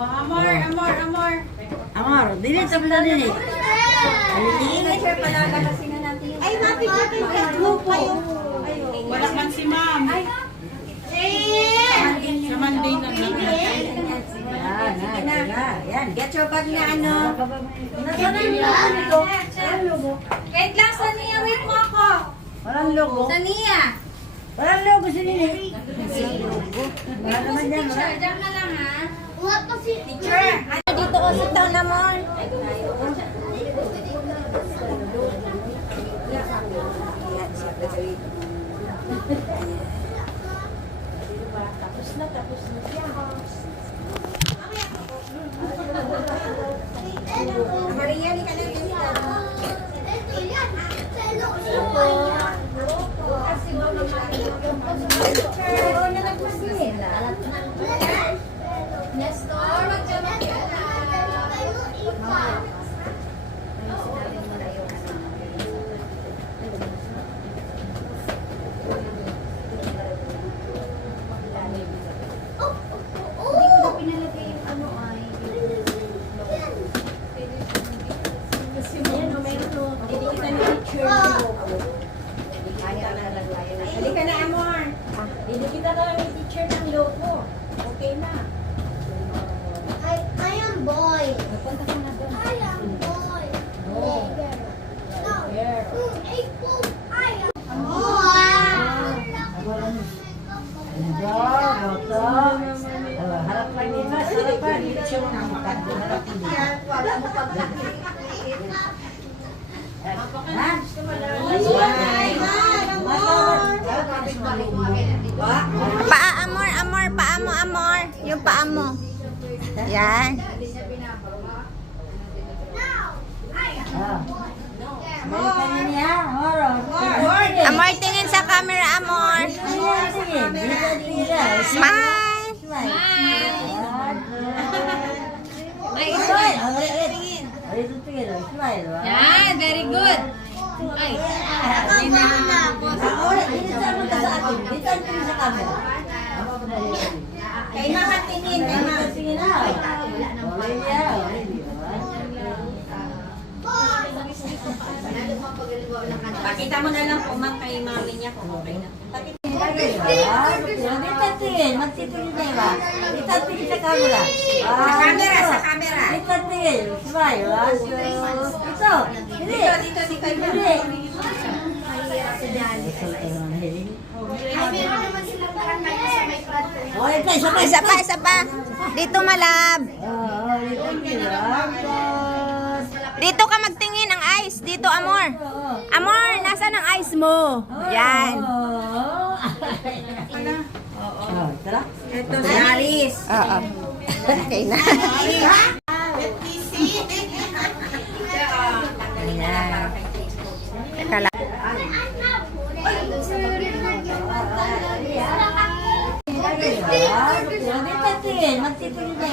Amor, amor, amor. Amor, dili tabla dili. Ay, mati ko kayo grupo. Wala man si ma'am. Sa Monday na Yan. Get your bag na ano. Wait lang, Sania, wait mo ako. Walang logo. Sania. Walang logo si Nini. Wala naman yan. Teacher, dyan ka lang ha. Teacher, dito ko sit down naman. Maria, di ka na dito. Nestor, magjaman ka na. Halika na, Amor. Hindi kita na lang yung teacher ng logo. Okay na. I am boy. Punta ka na doon. I am boy. No. Equal. I am boy. Harap pa din mas. Harap pa. Dili siya mga mukha. Harap din. Ha? Paa, amor, amor, paa mo, amor. Yung paa mo. Yan. Balikan niya niya. Amor. Amor, tingin sa camera, amor. Sige. Dito. Smile. Ay, Smile. Dito tingin. Smile. yan, very good. Ay, Dito sa akin. Dito ang tingin sa camera. kay mama tingin, kay mama. Sige na. Olivia. Pakita mo na lang kung kay mami niya kung okay na. Dito tingin. Magtitingin na ba? Dito tingin sa camera. Sa camera, sa camera. Dito tingin. Smile. Dito. Hindi. Dito, dito. Hindi. Oh, ito, isa pa. Isa pa, isa pa. Dito, malab. Oo, dito tingin. Dito ka magtingin ang eyes. Dito, amor. Amor, nasaan ang eyes mo? Yan. Oh, tara. Ito, si Alice. Oo. Okay na.